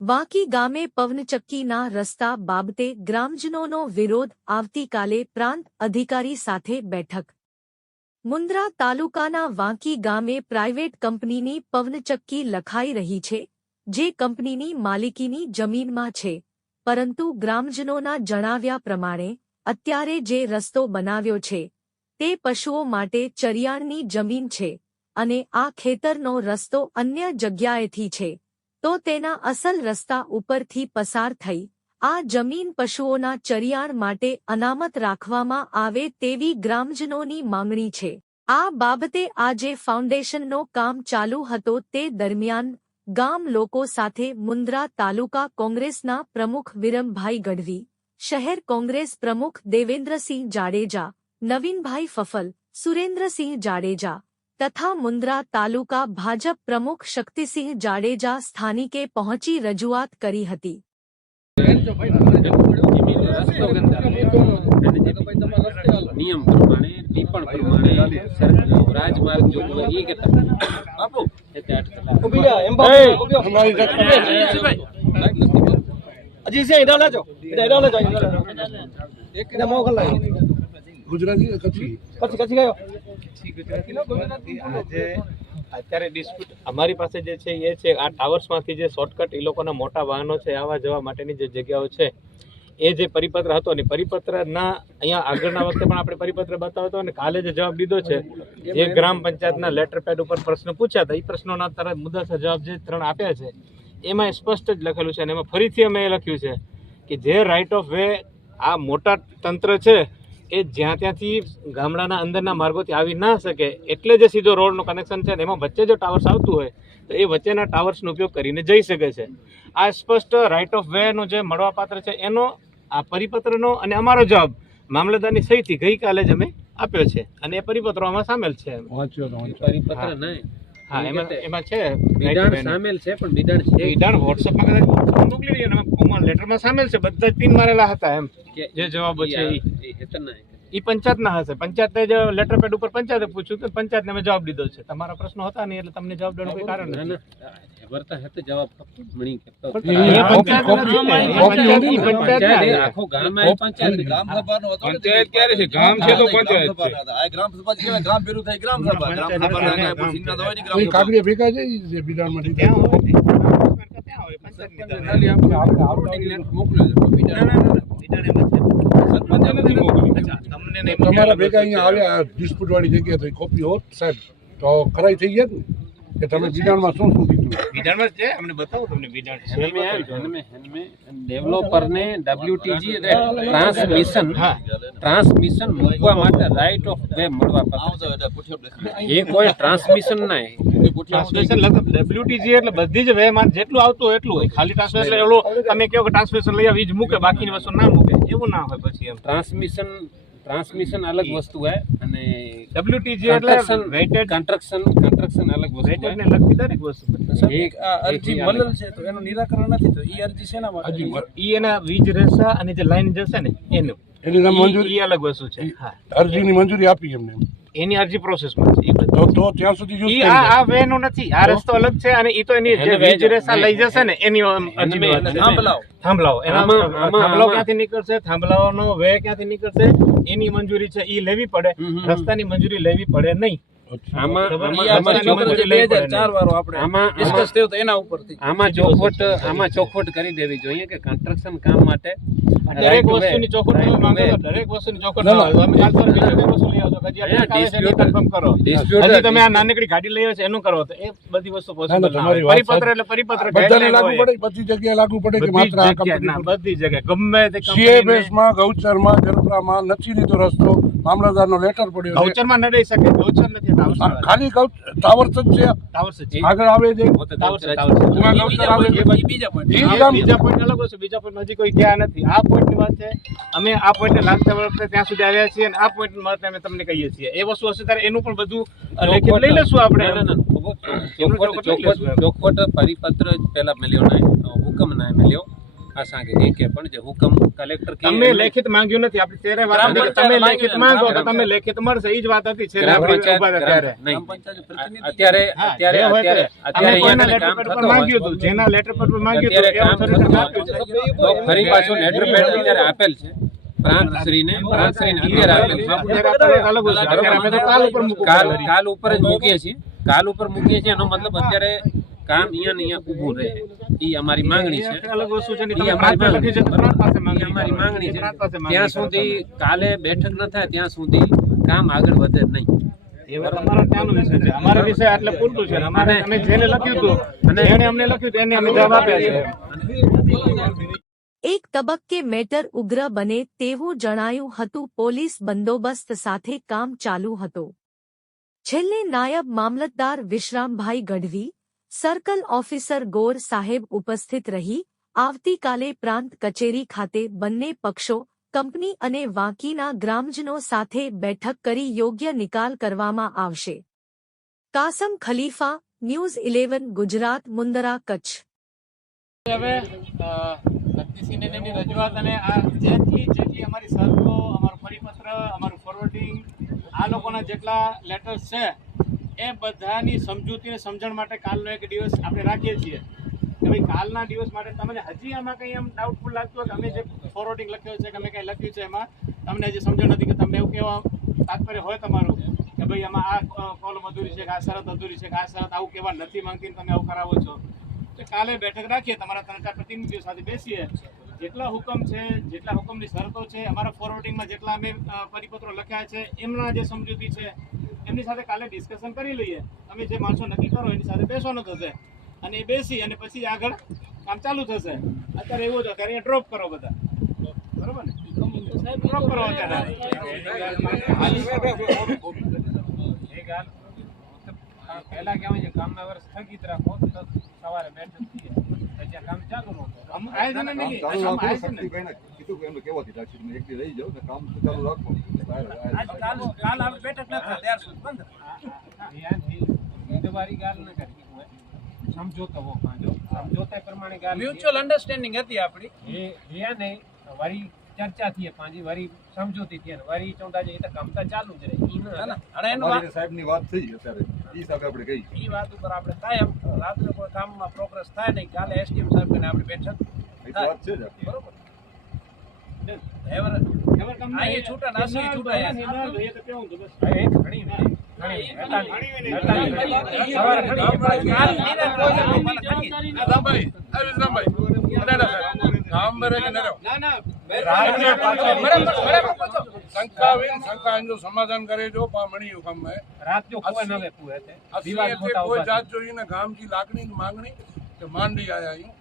વાંકી ગામે પવનચક્કીના રસ્તા બાબતે ગ્રામજનોનો વિરોધ આવતીકાલે પ્રાંત અધિકારી સાથે બેઠક. મુન્દ્રા તાલુકાના વાંકી ગામે પ્રાઇવેટ કંપનીની પવનચક્કી લખાઈ રહી છે, જે કંપનીની માલિકીની જમીનમાં છે, પરંતુ ગ્રામજનોના જણાવ્યા પ્રમાણે અત્યારે જે રસ્તો બનાવ્યો છે, તે પશુઓ માટે ચરિયાણની જમીન છે અને આ ખેતરનો રસ્તો અન્ય જગ્યાએથી છે. તો તેના અસલ રસ્તા ઉપરથી પસાર થઈ, આ જમીન પશુઓના ચરિયાણ માટે અનામત રાખવામાં આવે તેવી ગ્રામજનોની માંગણી છે. આ બાબતે આજે ફાઉન્ડેશનનો કામ ચાલુ હતો તે દરમિયાન, ગામ લોકો સાથે મુન્દ્રા તાલુકા કોંગ્રેસના પ્રમુખ વિરમભાઈ ગઢવી શહેર કોંગ્રેસ પ્રમુખ દેવેન્દ્રસિંહ જાડેજા નવીનભાઈ ફફલ સુરેન્દ્રસિંહ જાડેજા તથા મુન્દ્રા તાલુકા ભાજપ પ્રમુખ શક્તિસિંહ જાડેજા સ્થાનિકે પહોંચી રજૂઆત કરી હતી નિયમ પ્રમાણે ટીપણ પ્રમાણે સર- રાજમાર્ગ જો હોય એ કે આપો એટલે આઠ ગુજરાતી કચ્છી? કચ્છી ગયો અત્યારે ડિસ્પ્યુટ અમારી પાસે જે છે એ છે આ ટાવર્સમાંથી જે શોર્ટકટ એ લોકોના મોટા વાહનો છે આવવા જવા માટેની જે જગ્યાઓ છે એ જે પરિપત્ર હતો અને પરિપત્રના અહીંયા આગળના વખતે પણ આપણે પરિપત્ર બતાવ્યો હતો અને કાલે જે જવાબ દીધો છે જે ગ્રામ પંચાયતના લેટર પેડ ઉપર પ્રશ્ન પૂછ્યા હતા એ પ્રશ્નોના તરત મુદ્દાસર જવાબ જે ત્રણ આપ્યા છે એમાં સ્પષ્ટ જ લખેલું છે અને એમાં ફરીથી અમે એ લખ્યું છે કે જે રાઇટ ઓફ વે આ મોટા તંત્ર છે એ જ્યાં ત્યાંથી ગામડાના અંદરના માર્ગોથી આવી ના શકે એટલે જે સીધો રોડનું કનેક્શન છે ને એમાં વચ્ચે જો ટાવર્સ આવતું હોય તો એ વચ્ચેના ટાવર્સનો ઉપયોગ કરીને જઈ શકે છે. આ સ્પષ્ટ રાઇટ ઓફ વેનો જે મળવાપાત્ર છે એનો આ પરિપત્રનો અને અમારો જવાબ મામલતદારની સહીથી ગઈકાલે જ અમે આપ્યો છે. અને એ પરિપત્રો આમાં સામેલ છે. પરિપત્ર નહીં. હા એમાં એમાં છે બિડાણ સામેલ છે પણ બિડાણ છે. વિધાન WhatsApp માં મોકલી દઈએ એમાં લેટરમાં સામેલ છે બધા જ પિન મારેલા હતા એમ. જે જવાબો છે. એ. પંચાયતના હશે. પંચાયતને જે લેટર પેડ ઉપર પંચાયતે પૂછ્યું તો પંચાયતને મેં જવાબ દીધો છે. તમારા પ્રશ્નો હતા નહીં એટલે તમને જવાબ દેવાનું કોઈ કારણ નથી. ના. વર્તા હેતે જવાબ આપતો મણી કરતો એ પંચાયત કોપી- નથી ને. એ કોપી પંચાયત- નથી ઈ ને. પંચાયતના પંચાયત. છે. આખું ગામ આ પંચાયત પંચાયત ક્યારે છે? ગામ છે તો પંચાયત છે. આ ગ્રામ સભા કહેવાય ગ્રામ ભેરું થાય ગ્રામ સભા ગ્રામ સભાના કાંઈ કોઈ સિગ્નલ હોય નહીં ગ્રામ એ ભેગા છે જે બિડાણમાંથી ત્યાં ત્યાં હોય, પંચાયતની અંદર. ખાલી આપણે આપણે આપણે મોકલ્યો છે. તમને તમારા ભેગા અહીંયા આવ્યા ડિસ્પ્યુટ વાળી જગ્યા થઈ કોપી હોત સાહેબ. તો ખરાઈ થઈ ગયા ને કે તમે બિડાણમાં શું શું કીધું વિધાનમાં છે? અમને બતાવો તમને વિધાન છે. હનમે હનમે હનમે ટ્રાન્સમિશન. ટ્રાન્સમિશન મૂકવા માટે રાઇટ ઓફ વે મળવા એટલે બેસી. એ કોઈ ટ્રાન્સમિશન ના WTG એટલે બધી જ વેમાં જેટલું આવતું એટલું હોય. ખાલી ટ્રાન્સલેશન એટલે તમે કહો કે ટ્રાન્સમિશન લઈ આવી જ મૂકે બાકીની વસ્તુ ના મૂકે. એવું ના હોય પછી ટ્રાન્સમિશન ટ્રાન્સમિશન અલગ વસ્તુ હે અને WTG એટલે વેટેડ કન્સ્ટ્રક્શન કન્સ્ટ્રક્શન અલગ વસ્તુ વેટેડ હે ને લગતી દરેક વસ્તુ એક અરજી મલલ છે તો એનું નિરાકરણ નથી તો ઈ અરજી શેના માટે ઈ એના વીજ રેસા અને જે લાઈન જશે ને એનું. એની મંજૂરી અલગ વસ્તુ છે હા. અરજીની મંજૂરી આપી એમને એની અરજી પ્રોસેસમાં છે તો તો ત્યાં સુધી ઈ આ આ વે નું નથી આ રસ્તો અલગ છે અને ઈ તો એની જે વેજ રેસા લઈ જશે ને એની અરજી. થાંભલાઓ. થાંભલાઓ. એના આમાં- આમાં- થાંભલાઓ ક્યાંથી નીકળશે? થાંભલાઓનો વે ક્યાંથી નીકળશે? એની મંજૂરી છે ઈ લેવી પડે. રસ્તાની મંજૂરી લેવી પડે નહીં. આમાં ચોખવટ- આમાં ચોખવટ કરી દેવી જોઈએ કે કન્સ્ટ્રક્શન કામ માટે દરેક વસ્તુની ચોખવટ દરેક વસ્તુની ચોખવટ. તમે આ નાનકડી ગાડી લઈ છે એનું કરો તો એ બધી વસ્તુ પરિપત્ર એટલે પરિપત્ર બધાને લાગુ પડે બધી જગ્યાએ લાગુ પડે કે બધી માત્ર આ જગ્યાએ, કંપની બધી જગ્યાએ. ગમે તે ગૌચરમાં જરપરામાં નથી લીધો રસ્તો મામલતદારનો લેટર પડ્યો છે. ગૌચરમાં ન રહી શકે ગૌચર નથી? ટાવર્સ ખાલી ટાવર જ છે. ટાવર્સ આગળ આવે છે. બીજા point અલગ છે. બીજા પોઈન્ટ હજી કોઈ ગયા નથી. આ point વાત છે અમે આ point ને લાગતા વખતે ત્યાં સુધી આવ્યા છીએ અને આ પોઈન્ટ માટે અમે તમને કહીએ છીએ. એ વસ્તુ હશે ત્યારે એનું પણ બધું લેખિત લઈ લેશું આપણે. ના, ના, ના. ચોખવટ- પરિપત્ર પહેલા મળ્યો નહીં હુકમ ના આ સાંગે. કે પણ જે હુકમ કલેક્ટર કે તમે લેખિત માંગ્યું નથી. આપણે તેરે વાર તમે લેખિત માંગો તો તમે લેખિત મળશે. એ જ વાત હતી. છે ગ્રામ પંચાયત નહીં. અત્યારે અત્યારે અત્યારે અત્યારે અહીંયા કામ થતું માંગ્યું હતું? જેના લેટર પર માંગ્યું હતું? કામ થતું ફરી પાછું લેટર પેડ અત્યારે આપેલ છે. પ્રાંત શ્રીને પ્રાંત શ્રીને છે. કાલ ઉપર જ મૂકીએ છીએ. કાલ ઉપર મૂકીએ છીએ. એનો મતલબ અત્યારે કામ અહીંયા ને અહીંયા ઊભું રહે. એ અમારી માંગણી છે. એ અમારી માંગણી અમારી કરો. માંગણી છે. ત્યાં સુધી કાલે બેઠક ન થાય ત્યાં સુધી કામ આગળ વધે નહીં. એ વાત અમારા ત્યાંનો વિષય છે. અમારા વિષય એટલે પૂરતું છે અમારે અમે જેને લખ્યું હતું અને- જેણે અમને લખ્યું હતું એને અમે જવાબ આપ્યા છે. એક તબક્કે મેટર ઉગ્ર બને તેવું જણાયું હતું પોલીસ બંદોબસ્ત સાથે કામ ચાલુ હતું. છેલ્લે નાયબ મામલતદાર વિશ્રામભાઈ ગઢવી સર્કલ ઓફિસર ગોર સાહેબ ઉપસ્થિત રહી, આવતીકાલે પ્રાંત કચેરી ખાતે બંને પક્ષો, કંપની અને વાંકીના ગ્રામજનો સાથે બેઠક કરી યોગ્ય નિકાલ કરવામાં આવશે. Kasam Khalifa, news eleven, Gujarat, Mundra, Kutch. હવે રજૂઆત અને જેટલી જેટલી અમારી શરતો અમારું પરિપત્ર, અમારું ફોરવર્ડિંગ આ લોકોના જેટલા લેટર્સ છે એ બધાની સમજૂતી સમજણ માટે કાલનો એક દિવસ આપણે રાખીએ છીએ. કે ભાઈ, કાલના દિવસ માટે તમને હજી આમાં કંઈ એમ ડાઉટફુલ લાગતું હોય કે અમે જે ફોરવર્ડિંગ લખ્યો છે કે અમે કંઈ લખ્યું છે એમાં, તમને હજી સમજણ નથી કે તમને એવું કહેવા તાત્પર્ય હોય તમારું કે ભાઈ, આમાં આ કોલમ અધૂરી છે કે આ શરત અધૂરી છે કે આ શરત આવું કહેવા નથી માંગતી તમે આવું કરાવો છો. તો કાલે બેઠક રાખીએ, તમારા ત્રણ ચાર પ્રતિનિધિઓ સાથે બેસીએ. જેટલા હુકમ છે, જેટલા હુકમની શરતો છે, અમારા ફોરવર્ડિંગમાં જેટલા અમે પરિપત્રો લખ્યા છે, એમના જે સમજૂતી છે એમની સાથે કાલે ડિસ્કશન કરી લઈએ. તમે જે માણસો નક્કી કરો, એની સાથે બેસવાનું થશે. અને એ બેસી અને પછી આગળ કામ ચાલુ થશે. અત્યારે એવું છે અત્યારે ડ્રોપ કરો બધા. બરોબર ને? ડ્રોપ કરો અત્યારે. પહેલા કહેવાય છે કામના વર્ષ સ્થગિત રાખો તો સવારે બેઠક થઈ પછી કામ ચાલુ આમ આયોજન જ આમ આયોજન જ નથી. શક્તિભાઈને કીધું એમને કહેવાથી રાખી મેં એક દી રહી જાઉં ને કામ તો ચાલુ રાખવાનું કાલ આપણે બેઠક ન થાય ત્યાર સુધી બંધ. ત્યાંથી ઉમેદવારી ગાલ ન કરી સમજોતો હો પાંજો સમજોતા પ્રમાણે ગાલ મ્યુચ્યુઅલ અન્ડરસ્ટેન્ડિંગ હતી આપણી એ એ નહીં વરી ચર્ચા થઈ પાંજી વરી સમજૂતી થઈ વરી ચોંટા એ તો કામ તો ચાલુ જ રહે. અને એનું સાહેબની વાત થઈ અત્યારે. એ સાહેબ આપણે કહી ઈ વાત ઉપર આપણે કાયમ રાત્રે કોઈ કામમાં પ્રોગ્રેસ થાય નહીં. કાલે એસટીએમ સાહેબ કને આપણે બેઠક. એ તો વાત છે જ બરોબર. ઘણી ઘણી ನವೆಂಬರ್ಗೆ ನೆರವು શંકાવીન શંકાહીનનું સમાધાન કરે જો મળ્યું ગમે કોઈ જાત જોઈને ગામજી લાગણી માંગણી કે માંડી આયા અહીં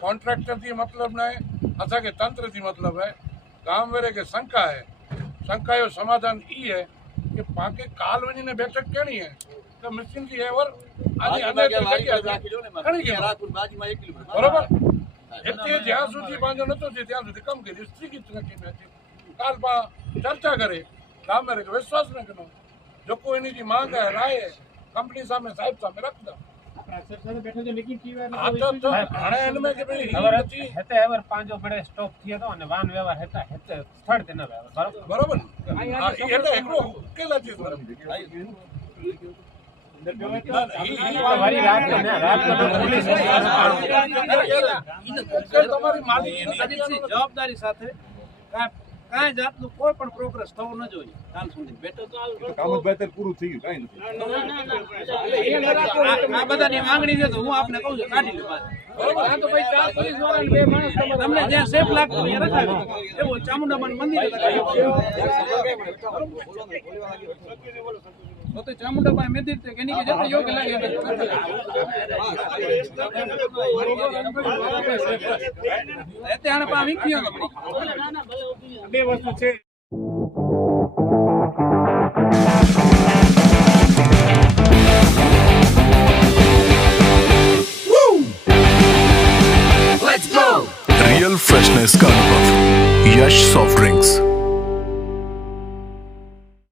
કોન્ટ્રાક્ટરથી મતલબ નહીં અથવા કે તંત્રથી મતલબ હે. ગામ વેરે કે શંકા હે. શંકાયો સમાધાન ઈ હે કે પાકે કાલવની ને બેઠક કેણી હે. તો મિશન કી એવર આની અંદર જગ્યા ઘણી કે બરોબર? તે જ્યાં સુધી વાંધો નતો છે ત્યાં સુધી કમ કરી સ્ત્રીગીત લખી કાલમાં ચર્ચા કરે. ગામે રહે વિશ્વાસ ન કરો જો કોઈ એની જે માંગ હે રાય કંપની સામે સાહેબ સામે રખ બરોબર? જવાબદારી સાથે કાંઈ જાતનું કોઈ પણ પ્રોગ્રેસ થવું ન જોઈએ કાલ સુધી પૂરું થઈ ગયું કાંઈ નથી આ બધાની માંગણી છે તો હું આપને કહું છું કાઢી લે તમને સેફ લાગતું ત્યાં રખાવી મંદિરે રખાવી દો. તો તે ચામુંડામાં મંદિર છે કે એની કે જેટલું યોગ્ય લાગે એટલે રખાવી. તે આને પા વીંખી ગયો તો પછી. બે વસ્તુ છે रियल फ्रेशनेस का अनुभव यश सॉफ्ट ड्रिंक्स